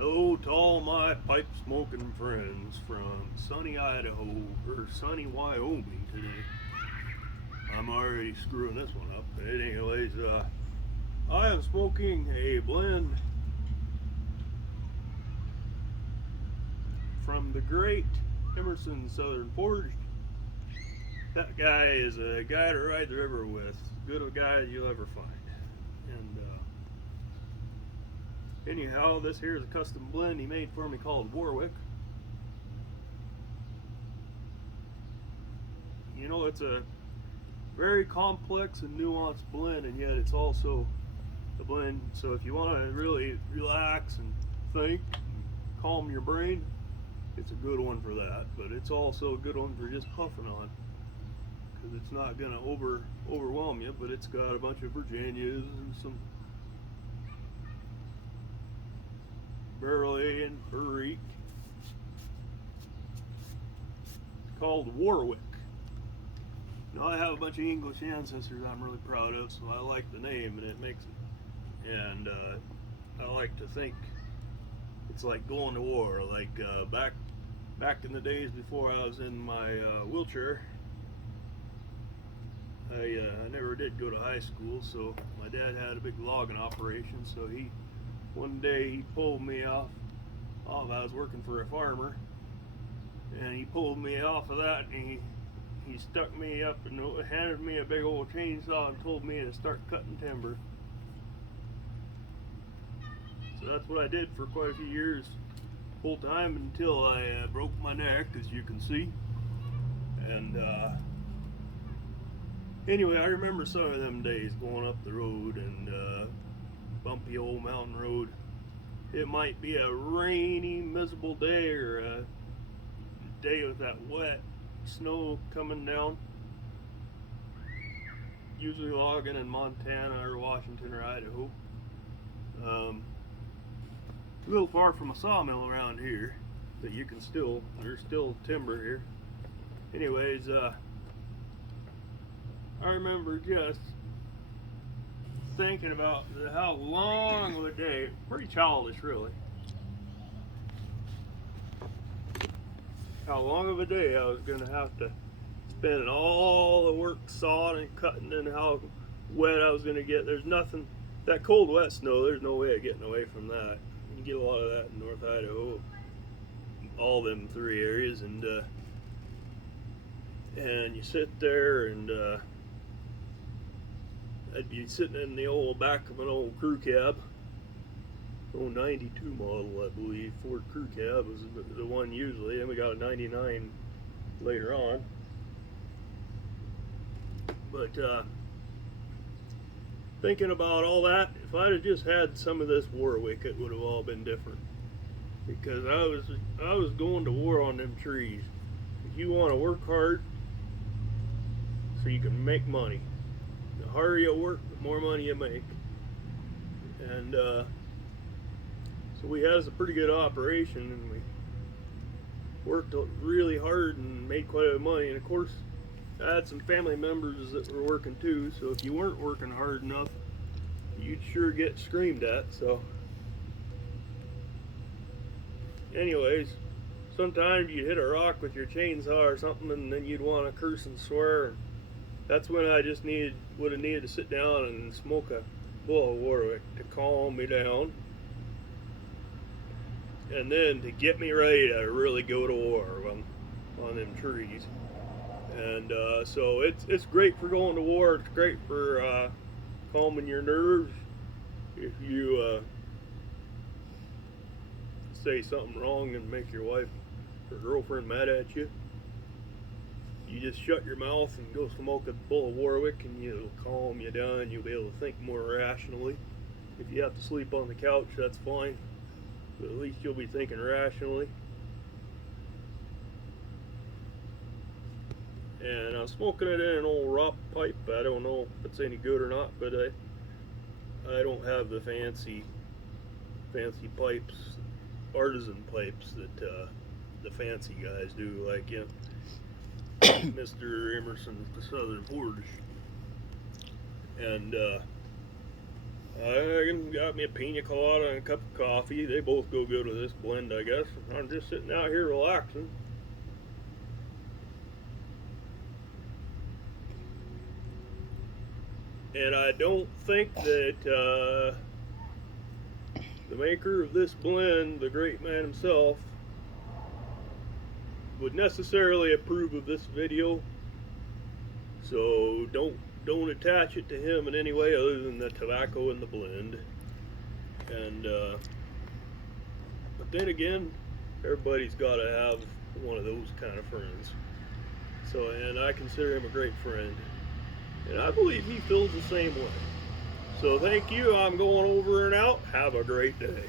Hello to all my pipe smoking friends from sunny Idaho or sunny Wyoming today. I'm already screwing this one up. But anyways, I am smoking a blend from the great Emerson Southern Forge. That guy is a guy to ride the river with. Good a guy you'll ever find. And anyhow, this here is a custom blend he made for me called Warwick. You know, it's a very complex and nuanced blend, and yet it's also a blend. So if you want to really relax and think, and calm your brain, it's a good one for that. But it's also a good one for just puffing on, because it's not going to overwhelm you. But it's got a bunch of Virginias and some barley and barrique. It's called Warwick. Now, I have a bunch of English ancestors I'm really proud of, so I like the name, and it makes it. And I like to think it's like going to war. Like back in the days before I was in my wheelchair, I never did go to high school, so my dad had a big logging operation. So one day he pulled me off. I was working for a farmer, and he pulled me off of that, and he stuck me up and handed me a big old chainsaw and told me to start cutting timber. So that's what I did for quite a few years, full time, until I broke my neck, as you can see. And anyway, I remember some of them days going up the road, and bumpy old mountain road. It might be a rainy, miserable day, or a day with that wet snow coming down. Usually logging in Montana or Washington or Idaho. A little far from a sawmill around here, but there's still timber here. Anyways, I remember just thinking about how long of a day, pretty childish really, how long of a day I was going to have to spend all the work sawing and cutting, and how wet I was going to get. There's nothing, that cold wet snow, there's no way of getting away from that. You get a lot of that in North Idaho, all them three areas, and you sit there, and I'd be sitting in the old back of an old crew cab, old 92 model, I believe. Ford crew cab was the one usually, and we got a 99 later on. But thinking about all that, if I'd have just had some of this Warwick, it would have all been different. Because I was going to war on them trees. If you want to work hard so you can make money, the harder you work, the more money you make. And so we had a pretty good operation, and we worked really hard and made quite a bit of money. And of course, I had some family members that were working too, so if you weren't working hard enough, you'd sure get screamed at. So anyways, sometimes you'd hit a rock with your chainsaw or something, and then you'd want to curse and swear. That's when I just would have needed to sit down and smoke a bowl of Warwick to calm me down, and then to get me ready to really go to war on them trees. And so it's great for going to war. It's great for calming your nerves. If you say something wrong and make your wife or girlfriend mad at you, you just shut your mouth and go smoke a bowl of Warwick, and it'll calm you down. You'll be able to think more rationally. If you have to sleep on the couch, that's fine, but at least you'll be thinking rationally. And I'm smoking it in an old rock pipe. I don't know if it's any good or not, but I don't have the fancy pipes, artisan pipes that the fancy guys do, like Mr. Emerson, the Southern Forge. And I got me a pina colada and a cup of coffee. They both go good with this blend, I guess. I'm just sitting out here relaxing. And I don't think that the maker of this blend, the great man himself, would necessarily approve of this video. So don't attach it to him in any way other than the tobacco and the blend. And but then again, everybody's got to have one of those kind of friends. So, and I consider him a great friend, and I believe he feels the same way. So thank you. I'm going over and out. Have a great day.